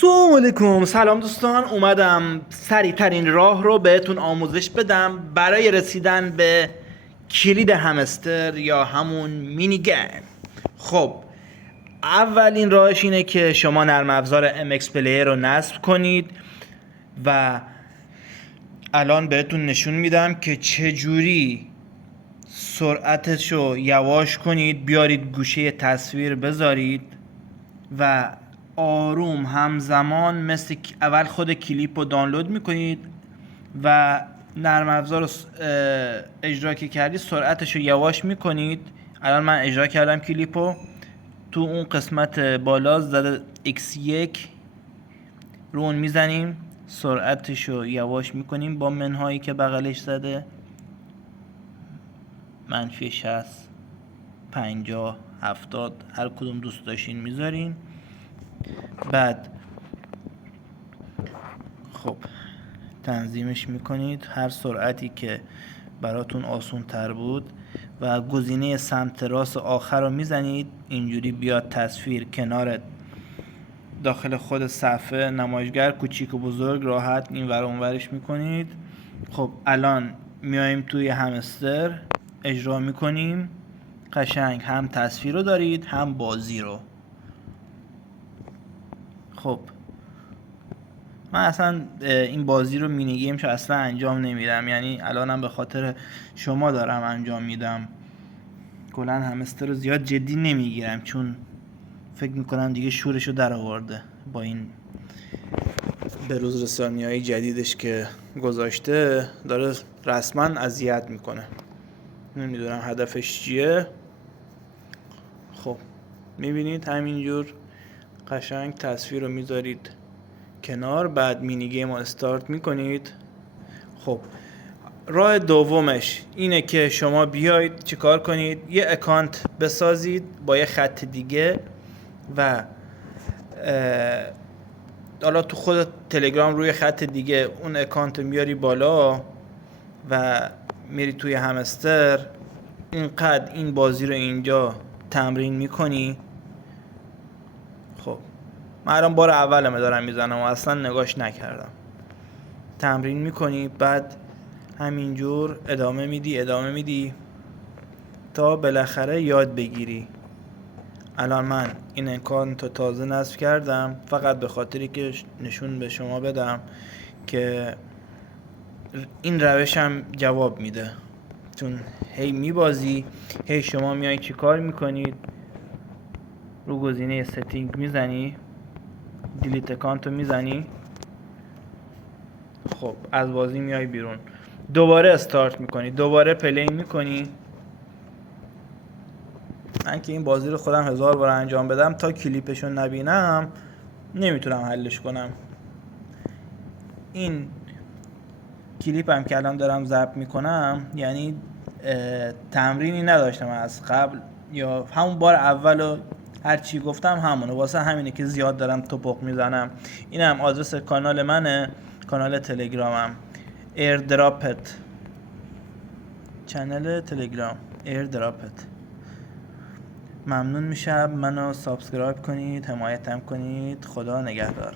سلام علیکم. سلام دوستان، اومدم سریع ترین راه رو بهتون آموزش بدم برای رسیدن به کلید همستر یا همون مینی گیم. خب اولین راهش اینه که شما نرم افزار MX Player رو نصب کنید و الان بهتون نشون میدم که چجوری سرعتش رو یواش کنید، بیارید گوشه تصویر بذارید و آروم همزمان مثل اول خود کلیپ رو دانلود میکنید و نرم افزار رو اجرا که کردید سرعتش رو یواش میکنید. الان من اجرا کردم کلیپ رو، تو اون قسمت بالا زده x1 رو اون میزنیم، سرعتش رو یواش میکنیم با منهایی که بغلش زده -60 50 70 هر کدوم دوست داشتین میذارین. بعد خب تنظیمش میکنید هر سرعتی که براتون آسون تر بود و گزینه سمت راست آخر رو میزنید، اینجوری بیاد تصویر کنار داخل خود صفحه نمایشگر کوچیک و بزرگ راحت این ور اون ورش میکنید. خب الان میایم توی همستر اجرا میکنیم، قشنگ هم تصویر رو دارید هم بازی رو. خب من اصلا این بازی رو مینی گیمش اصلا انجام نمیدم، یعنی الانم به خاطر شما دارم انجام میدم. کلا همستر رو زیاد جدی نمیگیرم چون فکر میکنم دیگه شورشو در آورده با این بروز رسانی‌های جدیدش که گذاشته، داره رسما اذیت میکنه. نمیدونم هدفش چیه. خب میبینید همینجور قشنگ تصویر رو میذارید کنار، بعد مینی گیم رو استارت میکنید. خب راه دومش اینه که شما بیاید چیکار کنید، یه اکانت بسازید با یه خط دیگه و حالا تو خود تلگرام روی خط دیگه اون اکانت میاری بالا و میری توی همستر، اینقدر این بازی رو اینجا تمرین میکنی. خب من الان بار اولمه دارم میزنم و اصلا نگاش نکردم. تمرین میکنی، بعد همینجور ادامه میدی تا بالاخره یاد بگیری. الان من این اکانت رو تازه نصب کردم فقط به خاطری که نشون به شما بدم که این روش هم جواب میده، چون هی میبازی هی شما میای چی کار میکنید، رو گزینه ستینگ میزنی، دیلیت اکانت رو میزنی، خب از بازی میای بیرون، دوباره استارت میکنی، دوباره پلی میکنی. من که این بازی رو خودم 1000 بار انجام بدم تا کلیپشو نبینم نمیتونم حلش کنم. این کلیپ هم که الان دارم ضبط میکنم یعنی تمرینی نداشتم از قبل، یا همون بار اولو هر چی گفتم همونه، واسه همینه که زیاد دارم توپق میزنم. اینم آدرس کانال منه، کانال تلگرامم ایردراپت، چنل تلگرام ایردراپت. ممنون میشم منو سابسکرایب کنید، حمایتم کنید. خدا نگهدار.